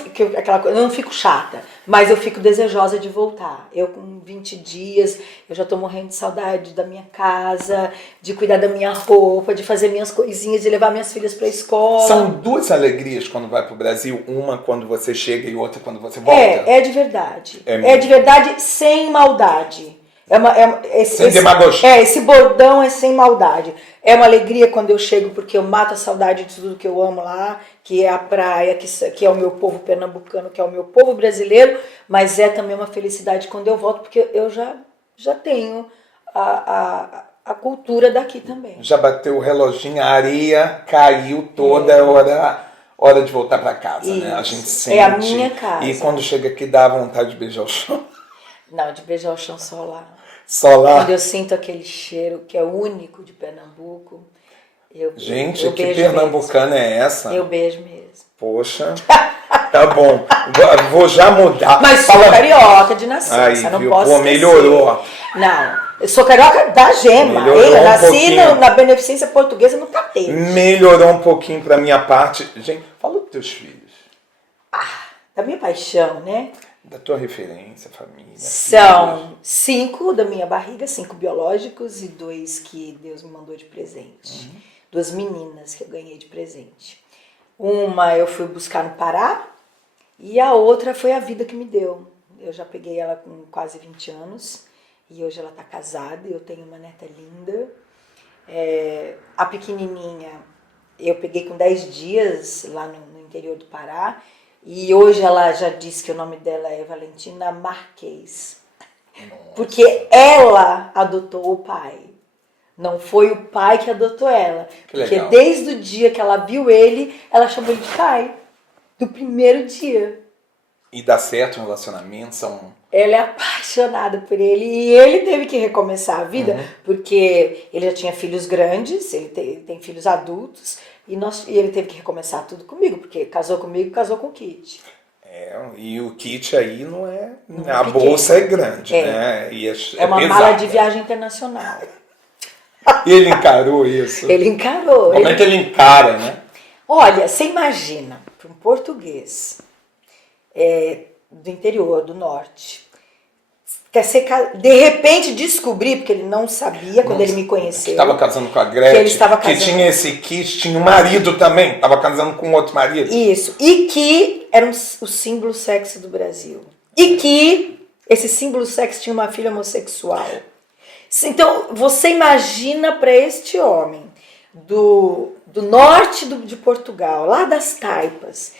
não fico chata, mas eu fico desejosa de voltar. Eu com 20 dias, eu já tô morrendo de saudade da minha casa, de cuidar da minha roupa, de fazer minhas coisinhas, de levar minhas filhas pra escola. São duas alegrias quando vai pro Brasil, uma quando você chega e outra quando você volta? É de verdade. É de verdade sem maldade. Sem demagogia. Esse bordão é sem maldade. É uma alegria quando eu chego, porque eu mato a saudade de tudo que eu amo lá, que é a praia, que é o meu povo pernambucano, que é o meu povo brasileiro, mas é também uma felicidade quando eu volto, porque eu já tenho a cultura daqui também. Já bateu o reloginho, a areia caiu toda, hora de voltar para casa, né? A gente sente. É a minha casa. E quando chega aqui dá vontade de beijar o chão. Não, de beijar o chão só lá. Só lá? Quando eu sinto aquele cheiro que é único de Pernambuco, Gente, que pernambucana é essa? Eu beijo mesmo. Poxa, tá bom. Vou já mudar. Mas sou carioca de nascença, não posso esquecer. Melhorou. Não, eu sou carioca da gema. Eu nasci na Beneficência Portuguesa no Catete. Melhorou um pouquinho pra minha parte. Gente, fala dos teus filhos. Da minha paixão, né? Da tua referência, família. São 5 da minha barriga, 5 biológicos e 2 que Deus me mandou de presente. 2 meninas que eu ganhei de presente. Uma eu fui buscar no Pará e a outra foi a vida que me deu. Eu já peguei ela com quase 20 anos e hoje ela está casada e eu tenho uma neta linda. A pequenininha eu peguei com 10 dias lá no interior do Pará. E hoje ela já disse que o nome dela é Valentina Marques. Porque ela adotou o pai. Não foi o pai que adotou ela. Porque desde o dia que ela viu ele, ela chamou ele de pai. Do primeiro dia. E dá certo o relacionamento? Ela é apaixonada por ele. E ele teve que recomeçar a vida. Porque ele já tinha filhos grandes, ele tem filhos adultos. E ele teve que recomeçar tudo comigo, porque casou comigo, casou com o Kit. E o Kit aí não é... A bolsa é grande, né? E é uma mala de viagem internacional. E ele encarou isso? Ele encarou. Como é que ele encara, né? Olha, você imagina, para um português do interior, do norte, de repente descobri, porque ele não sabia quando ele me conheceu. Que estava casando com a Gretchen, que tinha esse Kit, tinha um marido também, estava casando com outro marido. Isso, e que era o símbolo sexy do Brasil. E que esse símbolo sexy tinha uma filha homossexual. Então, você imagina para este homem do norte de Portugal, lá das Taipas,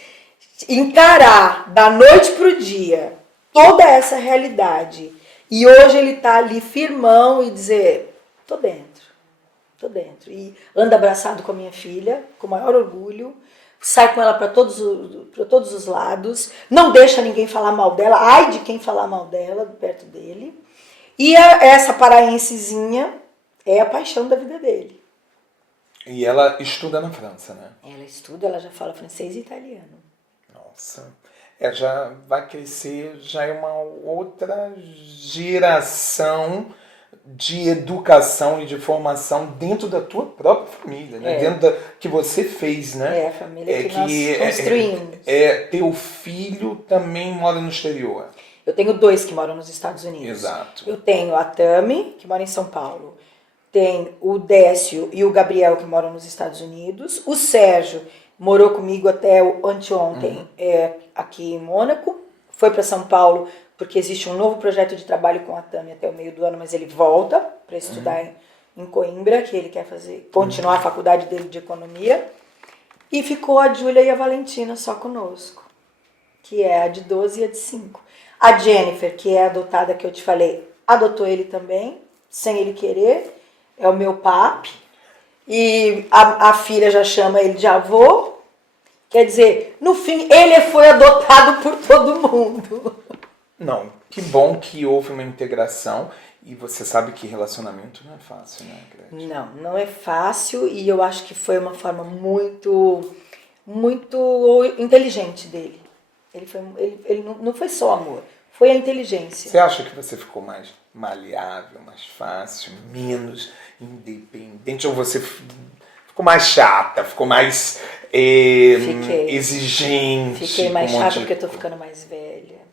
encarar da noite para o dia toda essa realidade. E hoje ele está ali firmão e dizer, tô dentro. tô dentro. E anda abraçado com a minha filha, com o maior orgulho, sai com ela para todos os lados, não deixa ninguém falar mal dela, ai de quem falar mal dela perto dele. E essa paraensezinha é a paixão da vida dele. E ela estuda na França, né? Ela estuda, ela já fala francês e italiano. Nossa, já vai crescer, já é uma outra geração de educação e de formação dentro da tua própria família, né? Dentro da que você fez, né? É a família que nós construímos. Teu filho também mora no exterior. Eu tenho 2 que moram nos Estados Unidos. Exato. Eu tenho a Tami, que mora em São Paulo. Tem o Décio e o Gabriel, que moram nos Estados Unidos. O Sérgio morou comigo até anteontem aqui em Mônaco. Foi para São Paulo porque existe um novo projeto de trabalho com a Tami até o meio do ano, mas ele volta para estudar em Coimbra, que ele quer continuar a faculdade dele de economia. E ficou a Júlia e a Valentina só conosco, que é a de 12 e a de 5. A Jennifer, que é a adotada que eu te falei, adotou ele também, sem ele querer. É o meu papi. E a filha já chama ele de avô. Quer dizer, no fim, ele foi adotado por todo mundo. Não, que bom que houve uma integração. E você sabe que relacionamento não é fácil, né, Gretchen? Não é fácil. E eu acho que foi uma forma muito, muito inteligente dele. Ele não foi só amor, foi a inteligência. Você acha que você ficou mais maleável, mais fácil, menos independente? Ou você ficou mais chata, ficou mais exigente? Fiquei mais chata porque eu tô ficando mais velha.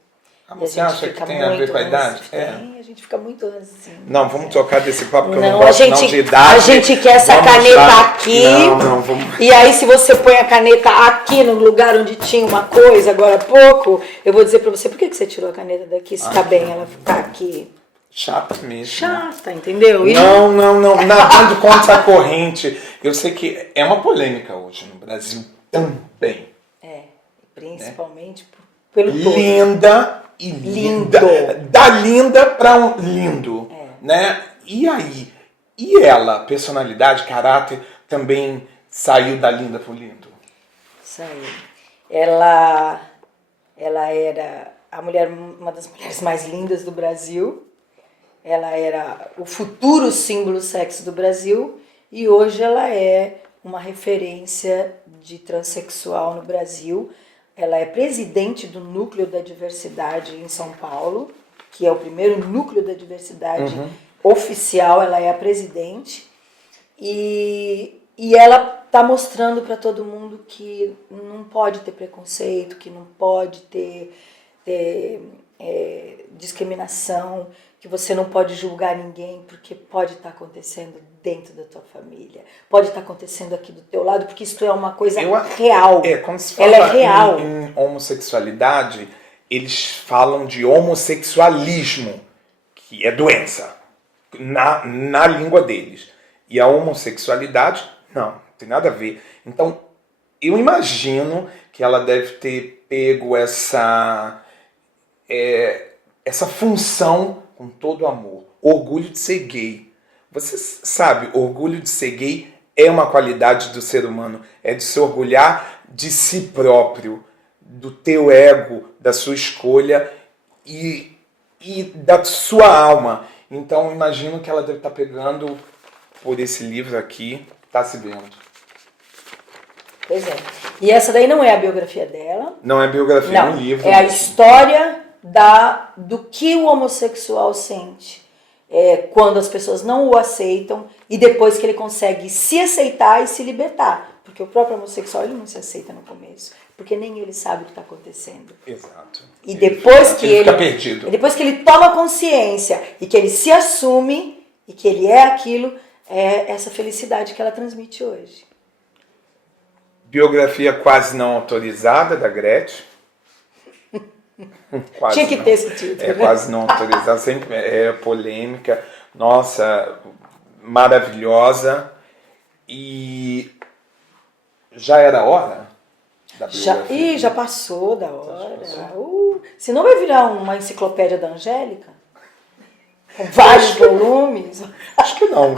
Você acha que tem a ver com a idade? Tem, a gente fica muito assim. Não, vamos tocar desse papo que eu não a gosto gente, não de idade. A gente quer essa caneta aqui. Vamos. E aí se você põe a caneta aqui no lugar onde tinha uma coisa agora há pouco, eu vou dizer pra você, por que você tirou a caneta daqui? Se tá bem ela ficar aqui. Chata mesmo. Chata, entendeu? Não. Nadando contra a corrente. Eu sei que é uma polêmica hoje no Brasil também. Principalmente pelo todo. Linda e linda. Da linda pra um lindo. Né? E aí? E ela, personalidade, caráter, também saiu da linda pro lindo? Saiu. Ela era uma das mulheres mais lindas do Brasil. Ela era o futuro símbolo sexy do Brasil. E hoje ela é uma referência de transexual no Brasil. Ela é presidente do Núcleo da Diversidade em São Paulo, que é o primeiro núcleo da diversidade oficial, ela é a presidente. E ela está mostrando para todo mundo que não pode ter preconceito, que não pode ter discriminação, que você não pode julgar ninguém, porque pode estar acontecendo dentro da tua família, pode estar acontecendo aqui do teu lado, porque isso é uma coisa real. Quando se fala ela é real. Em homossexualidade, eles falam de homossexualismo, que é doença, na língua deles. E a homossexualidade, não tem nada a ver. Então, eu imagino que ela deve ter pego essa função com todo amor. Orgulho de ser gay. Você sabe, orgulho de ser gay é uma qualidade do ser humano. É de se orgulhar de si próprio, do teu ego, da sua escolha e da sua alma. Então, imagino que ela deve estar pegando por esse livro aqui, tá se vendo. Pois é. E essa daí não é a biografia dela. Não é biografia, é um livro. É a história do que o homossexual sente quando as pessoas não o aceitam e depois que ele consegue se aceitar e se libertar. Porque o próprio homossexual ele não se aceita no começo, porque nem ele sabe o que está acontecendo. Exato. E depois que ele fica perdido. Depois que ele toma consciência e que ele se assume e que ele é aquilo, é essa felicidade que ela transmite hoje. Biografia quase não autorizada da Gretchen. Quase Tinha que não. ter esse título. Quase não autorizada, sempre é polêmica. Nossa, maravilhosa. E já era hora da biografia? Já passou da hora. Senão vai virar uma enciclopédia da Angélica? Com vários volumes. Acho que não.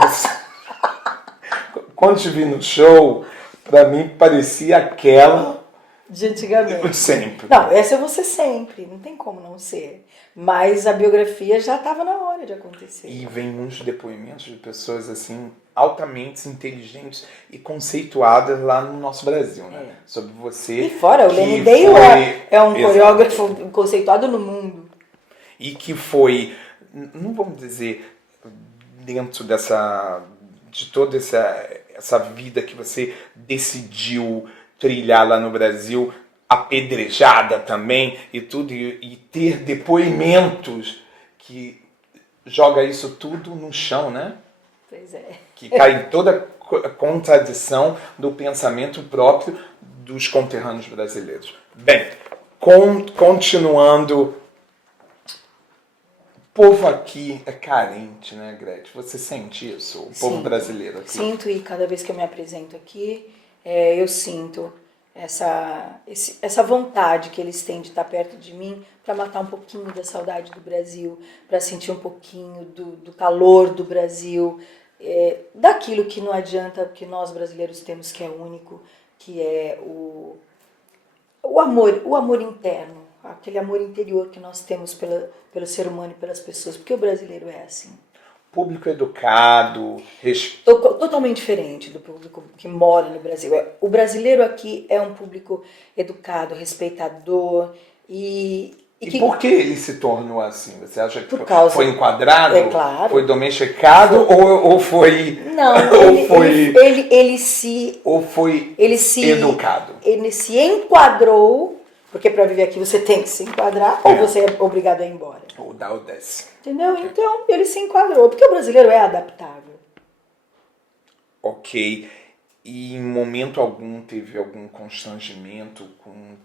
quando te vi no show, pra mim parecia aquela De antigamente. sempre. Não, essa é você sempre, não tem como não ser. Mas a biografia já estava na hora de acontecer. E vem muitos depoimentos de pessoas assim altamente inteligentes e conceituadas lá no nosso Brasil, né? Sobre você. E fora, o Lenny Dale é um coreógrafo conceituado no mundo. E que foi, não vamos dizer, dentro de toda essa vida que você decidiu trilhar lá no Brasil, apedrejada também e tudo, e ter depoimentos que joga isso tudo no chão, né? Pois é. Que cai em toda a contradição do pensamento próprio dos conterrâneos brasileiros. Bem, continuando, o povo aqui é carente, né, Gretchen? Você sente isso? O povo brasileiro aqui? Sinto, e cada vez que eu me apresento aqui, eu sinto essa vontade que eles têm de estar perto de mim para matar um pouquinho da saudade do Brasil, para sentir um pouquinho do calor do Brasil, daquilo que não adianta, que nós brasileiros temos, que é único, que é o amor interno, aquele amor interior que nós temos pelo ser humano e pelas pessoas, porque o brasileiro é assim. Público educado, totalmente diferente do público que mora no Brasil. O brasileiro aqui é um público educado, respeitador e por que ele se tornou assim? Você acha que foi enquadrado? É claro. Foi domesticado ou foi... Não, ele se educado? Ele se enquadrou, porque para viver aqui você tem que se enquadrar ou você é obrigado a ir embora. Ou dá ou desce. Entendeu? Então ele se enquadrou, porque o brasileiro é adaptável. Ok. E em momento algum teve algum constrangimento com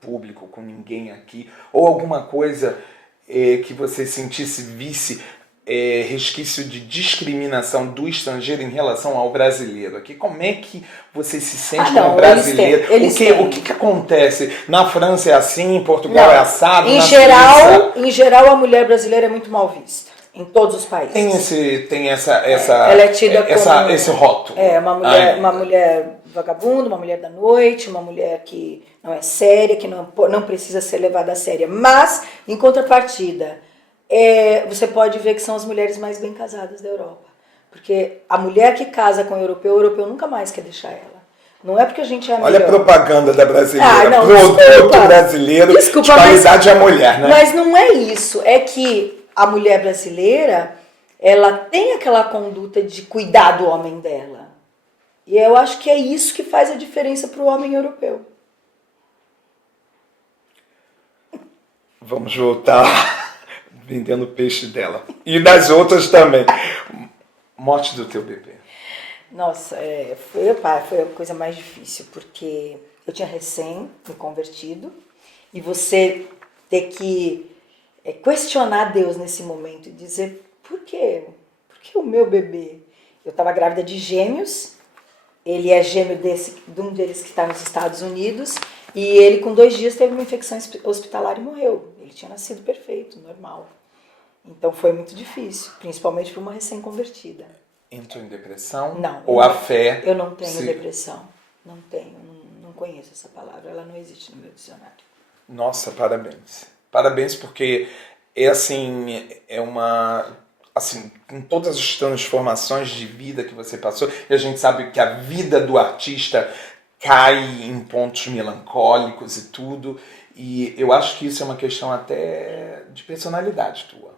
público, com ninguém aqui, ou alguma coisa que você visse resquício de discriminação do estrangeiro em relação ao brasileiro aqui? Como é que você se sente como brasileiro? O que acontece? Na França é assim, em Portugal é assado, em geral a mulher brasileira é muito mal vista. Em todos os países. Tem essa ela é tida como esse rótulo. Uma mulher vagabunda, uma mulher da noite, uma mulher que não é séria, que não precisa ser levada a séria. Mas, em contrapartida, você pode ver que são as mulheres mais bem casadas da Europa. Porque a mulher que casa com o europeu nunca mais quer deixar ela. Não é porque a gente é melhor. Olha a propaganda da brasileira. Produto brasileiro de qualidade é a mulher, né? Mas não é isso. É que a mulher brasileira, ela tem aquela conduta de cuidar do homem dela. E eu acho que é isso que faz a diferença para o homem europeu. Vamos voltar vendendo o peixe dela. E das outras também. Morte do teu bebê. Nossa, foi a coisa mais difícil, porque eu tinha recém me convertido e você ter que questionar Deus nesse momento e dizer, por quê? Por que o meu bebê? Eu estava grávida de gêmeos, ele é gêmeo de um deles que está nos Estados Unidos, e ele com 2 dias teve uma infecção hospitalar e morreu. Ele tinha nascido perfeito, normal. Então foi muito difícil, principalmente para uma recém-convertida. Entrou em depressão? Não. Ou a fé? Eu não tenho depressão. Não tenho, não conheço essa palavra, ela não existe no meu dicionário. Nossa, parabéns. Parabéns, porque com todas as transformações de vida que você passou, e a gente sabe que a vida do artista cai em pontos melancólicos e tudo, e eu acho que isso é uma questão até de personalidade tua.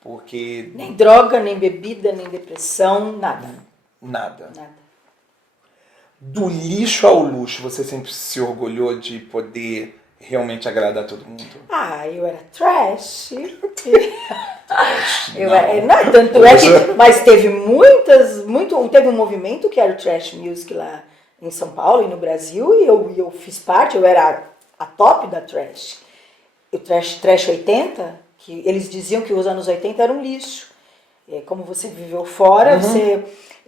Porque... Nem droga, nem bebida, nem depressão, nada. Nada. Do lixo ao luxo, você sempre se orgulhou de poder realmente agradar todo mundo? Eu era trash. Tanto é que... Mas teve teve um movimento que era o trash music lá em São Paulo e no Brasil, e eu fiz parte, eu era a top da trash. O trash 80, que eles diziam que os anos 80 eram um lixo. Como você viveu fora,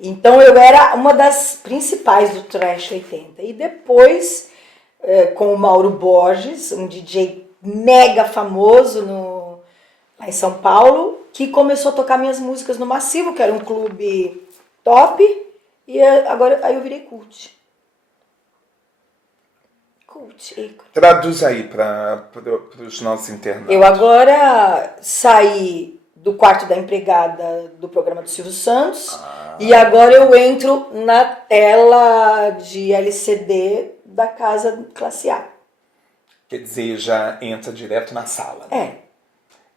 Então eu era uma das principais do trash 80. E depois, com o Mauro Borges, um DJ mega famoso lá em São Paulo, que começou a tocar minhas músicas no Massivo, que era um clube top, e agora aí eu virei cult. Cult, ícone. Traduz aí para os nossos internautas. Eu agora saí do quarto da empregada do programa do Silvio Santos e agora eu entro na tela de LCD da casa classe A. Quer dizer, já entra direto na sala, né?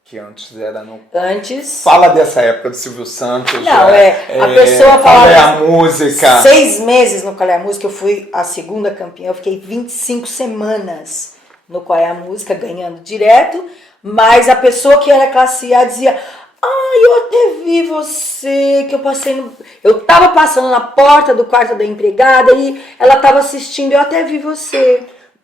Que antes era no... Antes... Fala dessa época do Silvio Santos. Não, a pessoa falava... Qual é a música? 6 meses no Qual é a Música, eu fui a segunda campeã, eu fiquei 25 semanas no Qual é a Música, ganhando direto, mas a pessoa que era classe A dizia, eu até vi você, que eu passei no... Eu tava passando na porta do quarto da empregada e ela tava assistindo, eu até vi você.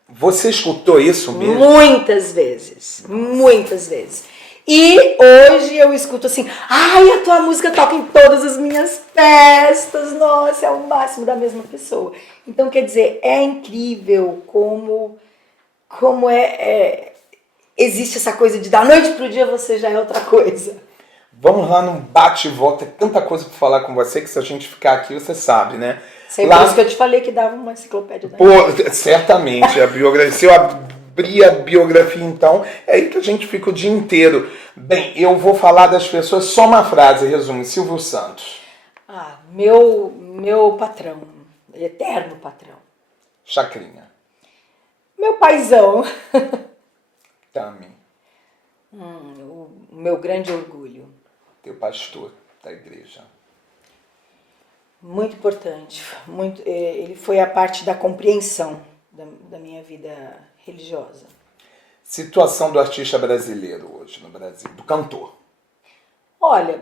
Você escutou isso mesmo? Muitas vezes, muitas vezes. E hoje eu escuto assim, a tua música toca em todas as minhas festas, nossa, é o máximo da mesma pessoa. Então, quer dizer, é incrível como existe essa coisa de da noite pro dia você já é outra coisa. Vamos lá num bate e volta, tem tanta coisa para falar com você que se a gente ficar aqui, você sabe, né? Sempre por isso que eu te falei que dava uma enciclopédia. Certamente, a biografia, se eu abrir a biografia então, é aí que a gente fica o dia inteiro. Bem, eu vou falar das pessoas, só uma frase, resumo, Silvio Santos. Meu patrão, eterno patrão. Chacrinha. Meu paizão. Tami. O meu grande orgulho. Teu pastor da igreja. Muito importante. Ele foi a parte da compreensão da minha vida religiosa. Situação do artista brasileiro hoje no Brasil, do cantor. Olha,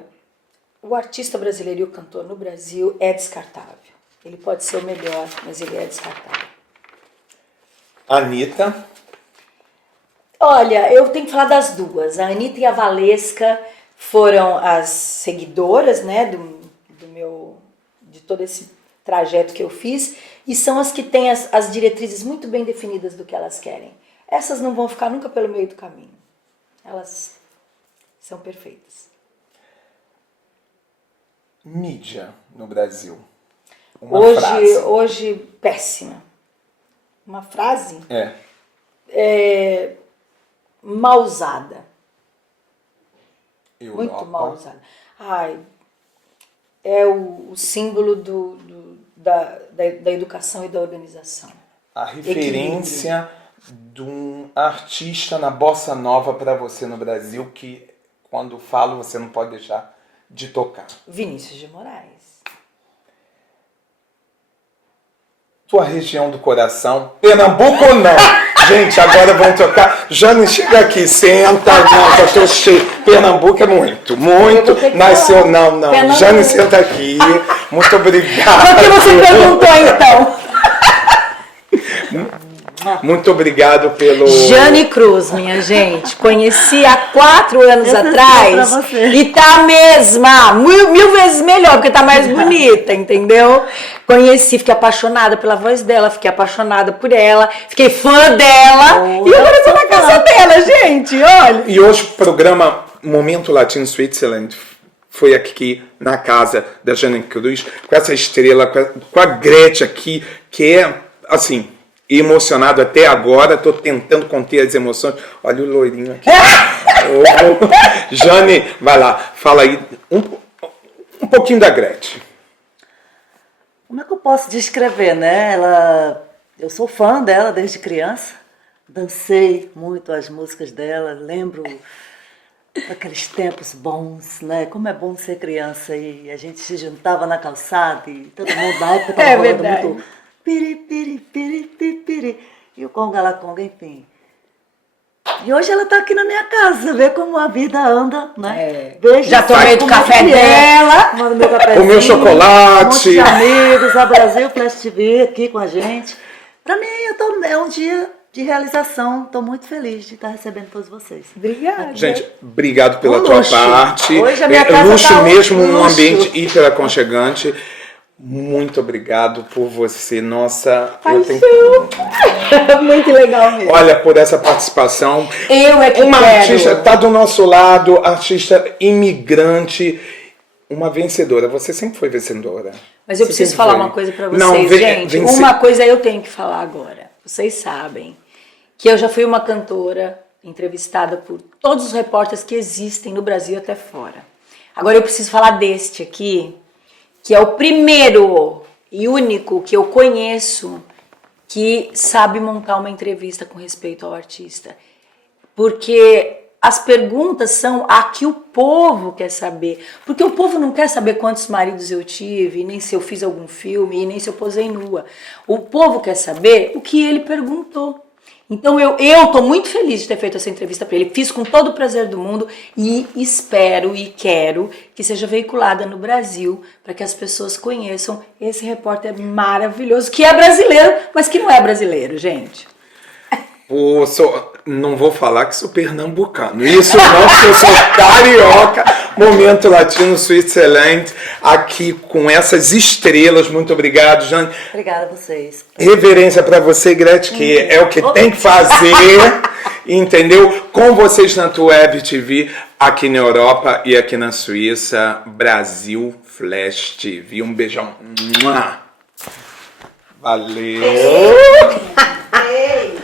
o artista brasileiro e o cantor no Brasil é descartável. Ele pode ser o melhor, mas ele é descartável. Anitta. Olha, eu tenho que falar das duas. A Anitta e a Valesca foram as seguidoras, né, de todo esse trajeto que eu fiz, e são as que têm as diretrizes muito bem definidas do que elas querem. Essas não vão ficar nunca pelo meio do caminho. Elas são perfeitas. Mídia no Brasil. Frase. Hoje, péssima. Uma frase? Mal usada. Europa. Muito mal usada. É o símbolo da educação e da organização. A referência de um artista na bossa nova para você no Brasil que, quando falo, você não pode deixar de tocar. Vinícius de Moraes. Tua região do coração. Pernambuco ou não? Gente, agora vamos tocar. Jane, chega aqui, senta. Não, já estou cheio. Pernambuco é muito. Nasceu, não. Pernambuco. Jane, senta aqui. Muito obrigado. Por que você perguntou então? Muito obrigado pelo... Jane Cruz, minha gente. Conheci há 4 anos atrás e tá a mesma, mil vezes melhor, porque tá mais bonita, entendeu? Conheci, fiquei apaixonada pela voz dela, fiquei apaixonada por ela, fiquei fã dela e agora eu tô na casa dela, gente, olha. E hoje o programa Momento Latino Switzerland foi aqui na casa da Jane Cruz, com essa estrela, com a Gretchen aqui, que é, assim... emocionado até agora, estou tentando conter as emoções. Olha o loirinho aqui. Jane, vai lá, fala aí um pouquinho da Gretchen. Como é que eu posso descrever, né? Eu sou fã dela desde criança, dancei muito as músicas dela, lembro daqueles tempos bons, né? Como é bom ser criança e a gente se juntava na calçada e todo mundo na época estava rolando muito... Piri, piri, piri, piri, piri. E o conga la conga, enfim. E hoje ela está aqui na minha casa, vê como a vida anda, né? Já tomei do café dela, meu cafezinho, o meu chocolate. Um monte de amigos, a Brasil Flash TV aqui com a gente. Para mim, é um dia de realização. Estou muito feliz de estar recebendo todos vocês. Obrigada. Gente, obrigado pela tua parte. Hoje a minha casa luxo tá mesmo, luxo. Um ambiente hiper aconchegante. Muito obrigado por você, nossa... Muito legal mesmo. Olha, por essa participação. Eu é que uma quero. Artista está do nosso lado, artista imigrante, uma vencedora. Você sempre foi vencedora. Mas eu Você preciso sempre falar foi. uma coisa pra vocês, Não, gente. Uma coisa eu tenho que falar agora. Vocês sabem que eu já fui uma cantora entrevistada por todos os repórteres que existem no Brasil e até fora. Agora eu preciso falar deste aqui, que é o primeiro e único que eu conheço que sabe montar uma entrevista com respeito ao artista. Porque as perguntas são a que o povo quer saber. Porque o povo não quer saber quantos maridos eu tive, nem se eu fiz algum filme, nem se eu posei nua. O povo quer saber o que ele perguntou. Então eu tô muito feliz de ter feito essa entrevista para ele. Fiz com todo o prazer do mundo e espero e quero que seja veiculada no Brasil para que as pessoas conheçam esse repórter maravilhoso, que é brasileiro, mas que não é brasileiro, gente. Não vou falar que sou pernambucano. Isso não, porque eu sou carioca. Momento Latino Switzerland, aqui com essas estrelas. Muito obrigado, Jane. Obrigada a vocês. Reverência para você, Gretchen, que é o que tem que fazer, entendeu? Com vocês na Web TV, aqui na Europa e aqui na Suíça, Brasil Flash TV. Um beijão. Valeu! Ei.